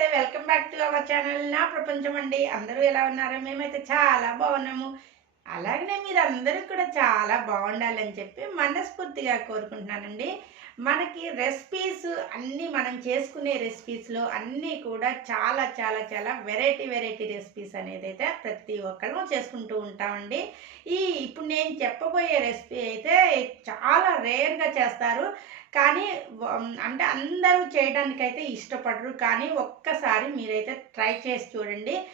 నమస్తే welcome back to our channel నా ప్రపంచం అండి. అందరూ ఎలా ఉన్నారు మేమైతే చాలా బాగున్నాము. అలాగనే మీరు అందరూ కూడా చాలా బాగుండాలని చెప్పి మనస్ఫూర్తిగా కోరుకుంటున్నానండి. మనకి రెసిపీస్ అన్నీ మనం చేసుకునే రెసిపీస్లో అన్నీ కూడా చాలా చాలా చాలా వెరైటీ వెరైటీ రెసిపీస్ అనేది అయితే ప్రతి ఒక్కరూ చేసుకుంటూ ఉంటామండి. ఈ ఇప్పుడు నేను చెప్పబోయే రెసిపీ అయితే చాలా రేర్గా చేస్తారు. కానీ అంటే అందరూ చేయడానికైతే ఇష్టపడరు. కానీ ఒక్కసారి మీరైతే ట్రై చేసి చూడండి.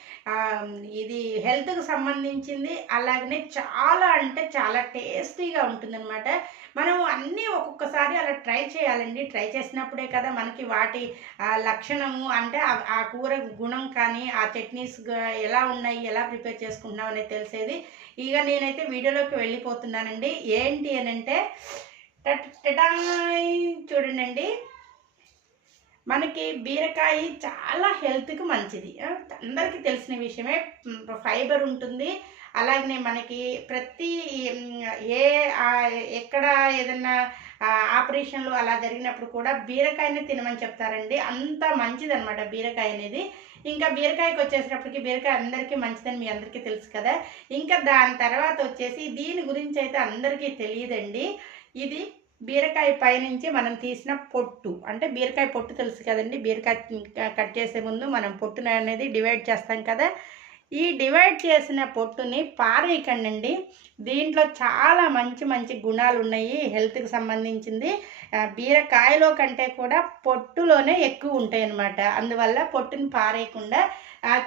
ఇది హెల్త్కి సంబంధించింది. అలాగనే చాలా అంటే చాలా టేస్టీగా ఉంటుందన్నమాట. మనం అన్నీ ఒక్కొక్కసారి అలా ట్రై చేయాలండి. ట్రై చేసినప్పుడే కదా మనకి వాటి లక్షణము. అంటే ఆ- కూర గుణం కానీ ఆ చట్నీస్ ఎలా ఉన్నాయి ఎలా ప్రిపేర్ చేసుకుంటున్నాం అనేది తెలిసేది. ఇక నేనైతే వీడియోలోకి వెళ్ళిపోతున్నానండి. ఏంటి అని అంటే చూడండి మనకి బీరకాయ చాలా హెల్త్కి మంచిది. అందరికీ తెలిసిన విషయమే. ఫైబర్ ఉంటుంది. అలాగనే మనకి ప్రతి ఏ ఎక్కడ ఏదన్నా ఆపరేషన్లు అలా జరిగినప్పుడు కూడా బీరకాయనే తినమని చెప్తారండి. అంత మంచిదనమాట బీరకాయ అనేది. ఇంకా బీరకాయకి వచ్చేసినప్పటికి బీరకాయ అందరికీ మంచిదని మీ అందరికీ తెలుసు కదా. ఇంకా దాని తర్వాత వచ్చేసి దీని గురించి అయితే అందరికీ తెలియదండి. ఇది బీరకాయ పైనుంచి మనం తీసిన పొట్టు. అంటే బీరకాయ పొట్టు తెలుసు కదండి. బీరకాయ కట్ చేసే ముందు మనం పొట్టును అనేది డివైడ్ చేస్తాం కదా. ఈ డివైడ్ చేసిన పొట్టుని పారేయకండి దీంట్లో చాలా మంచి మంచి గుణాలు ఉన్నాయి హెల్త్కి సంబంధించింది. బీరకాయలో కంటే కూడా పొట్టులోనే ఎక్కువ ఉంటాయి అన్నమాట అందువల్ల పొట్టుని పారేయకుండా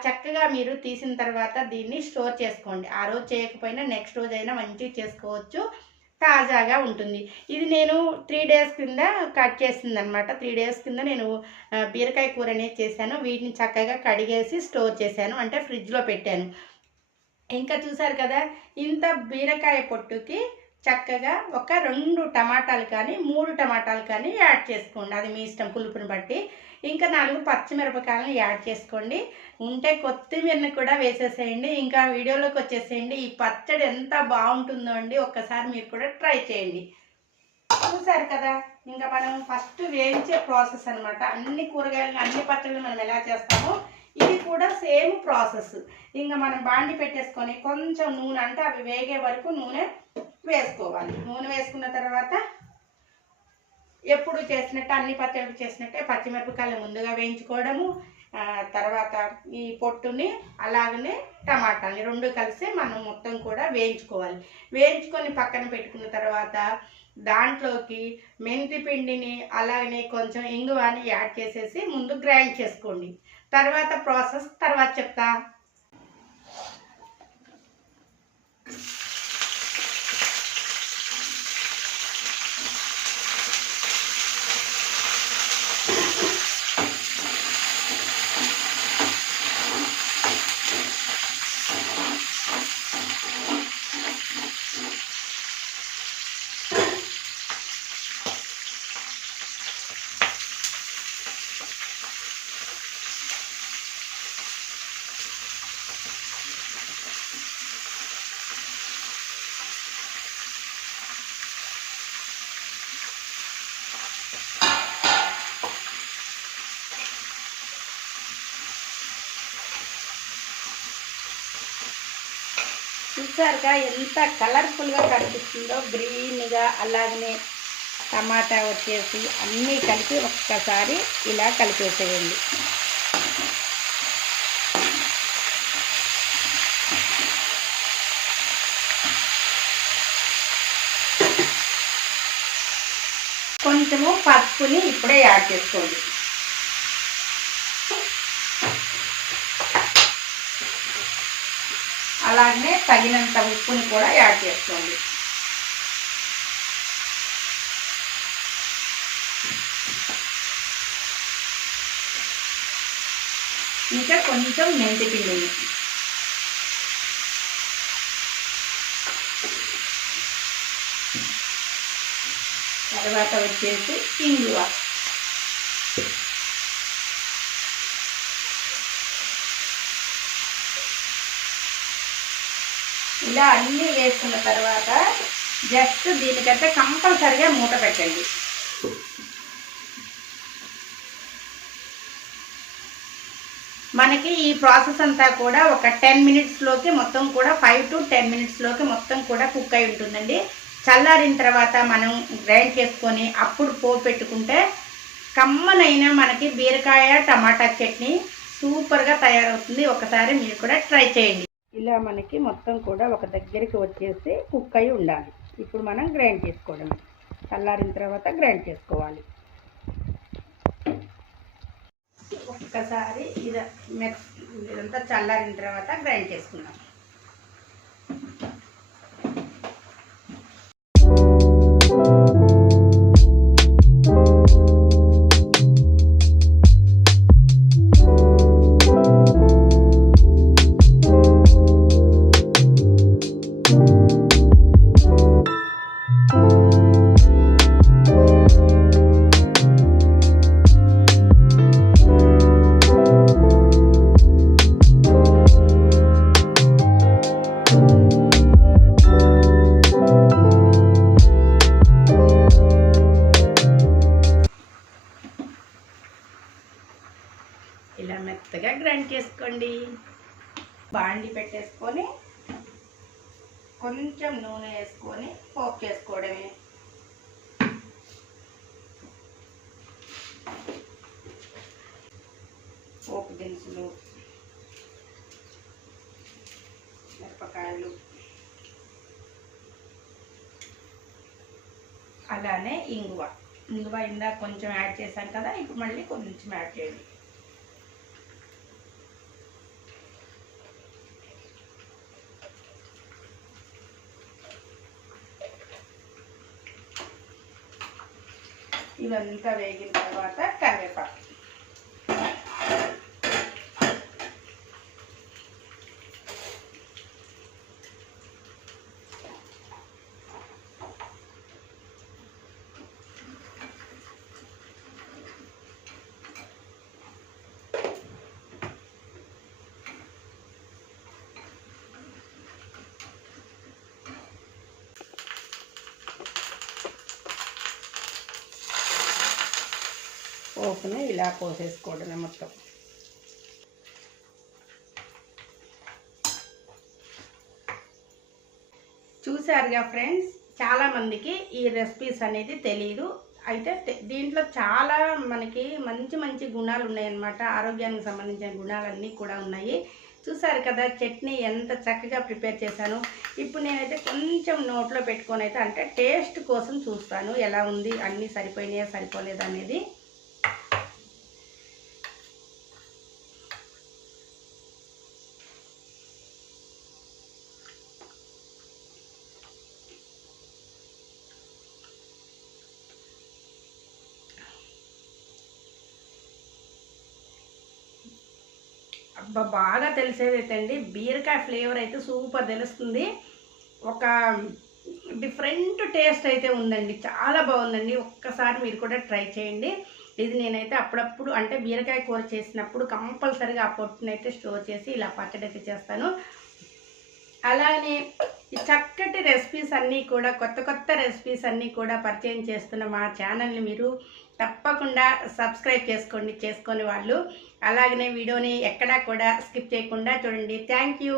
చక్కగా మీరు తీసిన తర్వాత దీన్ని స్టోర్ చేసుకోండి. ఆ రోజు చేయకపోయినా నెక్స్ట్ రోజు అయినా మంచిగా చేసుకోవచ్చు. తాజాగా ఉంటుంది. ఇది నేను త్రీ డేస్ కింద కట్ చేసింది అనమాట త్రీ డేస్ కింద నేను బీరకాయ కూర అనేది చేశాను. వీటిని చక్కగా కడిగేసి స్టోర్ చేశాను. అంటే ఫ్రిడ్జ్లో పెట్టాను. ఇంకా చూసారు కదా ఇంత బీరకాయ పొట్టుకి చక్కగా ఒక రెండు టమాటాలు కానీ మూడు టమాటాలు కానీ యాడ్ చేసుకోండి. అది మీ ఇష్టం పులుపుని బట్టి. ఇంకా నాలుగు పచ్చిమిరపకాయలను యాడ్ చేసుకోండి. ఉంటే కొత్తిమీరని కూడా వేసేసేయండి. ఇంకా వీడియోలోకి వచ్చేసేయండి. ఈ పచ్చడి ఎంత బాగుంటుందో అండి. ఒక్కసారి మీరు కూడా ట్రై చేయండి. చూసారు కదా? ఇంకా మనం ఫస్ట్ వేయించే ప్రాసెస్ అన్నమాట. అన్ని కూరగాయలను అన్ని పచ్చళ్ళు మనం ఎలా చేస్తామో ఇది కూడా సేమ్ ప్రాసెస్. ఇంకా మనం బాండి పెట్టేసుకొని కొంచెం నూనె అంటే అవి వేగే వరకు నూనె వేసుకోవాలి. నూనె వేసుకున్న తర్వాత ఎప్పుడు చేసినట్టు అన్ని పచ్చళ్ళు చేసినట్టే పచ్చిమిరపకాయలు ముందుగా వేయించుకోవడము తర్వాత ఈ పొట్టుని అలాగనే టమాటాని రెండు కలిసి మనం మొత్తం కూడా వేయించుకోవాలి. వేయించుకొని పక్కన పెట్టుకున్న తర్వాత దాంట్లోకి మెంతి పిండిని అలాగనే కొంచెం ఇంగువాని యాడ్ చేసేసి ముందు గ్రైండ్ చేసుకోండి. తర్వాత ప్రాసెస్ తర్వాత చెప్తా. చూసారుగా ఎంత కలర్ఫుల్గా కనిపిస్తుందో గ్రీన్గా అలాగనే టమాటా వచ్చేసి అన్నీ కలిపి ఒక్కసారి ఇలా కలిపేసేయండి. కొంచెము పసుపుని ఇప్పుడే యాడ్ చేసుకోండి. అలాగనే తగినంత ఉప్పుని కూడా యాడ్ చేసుకోండి. ఇంకా కొంచెం మెంతి పిండిని తర్వాత వచ్చేసి ఇంగువ. ఇలా అన్నీ వేసుకున్న తర్వాత జస్ట్ దీనికంటే కంపల్సరిగా మూత పెట్టండి. మనకి ఈ ప్రాసెస్ అంతా కూడా ఒక టెన్ మినిట్స్లోకి మొత్తం కూడా ఫైవ్ టు టెన్ మినిట్స్లోకి మొత్తం కూడా కుక్ అయి ఉంటుందండి. చల్లారిన తర్వాత మనం గ్రైండ్ చేసుకొని అప్పుడు పోపు పెట్టుకుంటే కమ్మనైన మనకి బీరకాయ టమాటా చట్నీ సూపర్గా తయారవుతుంది. ఒకసారి మీరు కూడా ట్రై చేయండి. ఇలా మనకి మొత్తం కూడా ఒక దగ్గరికి వచ్చేసి కుక్ అయి ఉండాలి. ఇప్పుడు మనం గ్రైండ్ చేసుకోవడం చల్లారిన తర్వాత గ్రైండ్ చేసుకోవాలి. ఒక్కసారి ఇది ఇదంతా చల్లారిన తర్వాత గ్రైండ్ చేసుకుందాం. వేసుకొని కొంచెం నూనె వేసుకొని పోపు చేసుకోవడమే. పోపు దినుసులు మిరపకాయలు అలానే ఇంగువ. ఇంగువ ఇందా కొంచెం యాడ్ చేశాం కదా ఇప్పుడు మళ్ళీ కొంచెం యాడ్ చేయండి. ఇవంతా వేగిన తర్వాత కరివేపాకు. పోపుని ఇలా పోసేసుకోవడమే మొత్తం. చూశారుగా ఫ్రెండ్స్ చాలామందికి ఈ రెసిపీస్ అనేది తెలియదు అయితే దీంట్లో చాలా మనకి మంచి మంచి గుణాలు ఉన్నాయన్నమాట. ఆరోగ్యానికి సంబంధించిన గుణాలన్నీ కూడా ఉన్నాయి. చూసారు కదా చట్నీ ఎంత చక్కగా ప్రిపేర్ చేశాను. ఇప్పుడు నేనైతే కొంచెం నోట్లో పెట్టుకొని అయితే అంటే టేస్ట్ కోసం చూస్తాను ఎలా ఉంది అన్నీ సరిపోయినాయా సరిపోలేదా అబ్బా బాగా తెలిసేది అయితే అండి బీరకాయ ఫ్లేవర్ అయితే సూపర్ తెలుస్తుంది. ఒక డిఫరెంట్ టేస్ట్ అయితే ఉందండి. చాలా బాగుందండి. ఒక్కసారి మీరు కూడా ట్రై చేయండి. ఇది నేనైతే అప్పుడప్పుడు అంటే బీరకాయ కూర చేసినప్పుడు కంపల్సరిగా ఆ పొట్టునైతే స్టోర్ చేసి ఇలా పచ్చడి అయితే చేస్తాను. అలానే ఈ చక్కటి రెసిపీస్ అన్నీ కూడా కొత్త కొత్త రెసిపీస్ అన్నీ కూడా పరిచయం చేస్తున్న మా ఛానల్ని మీరు తప్పకుండా సబ్స్క్రైబ్ చేసుకోండి చేసుకొని వాళ్ళు. అలాగనే వీడియోని ఎక్కడా కూడా స్కిప్ చేయకుండా చూడండి. Thank you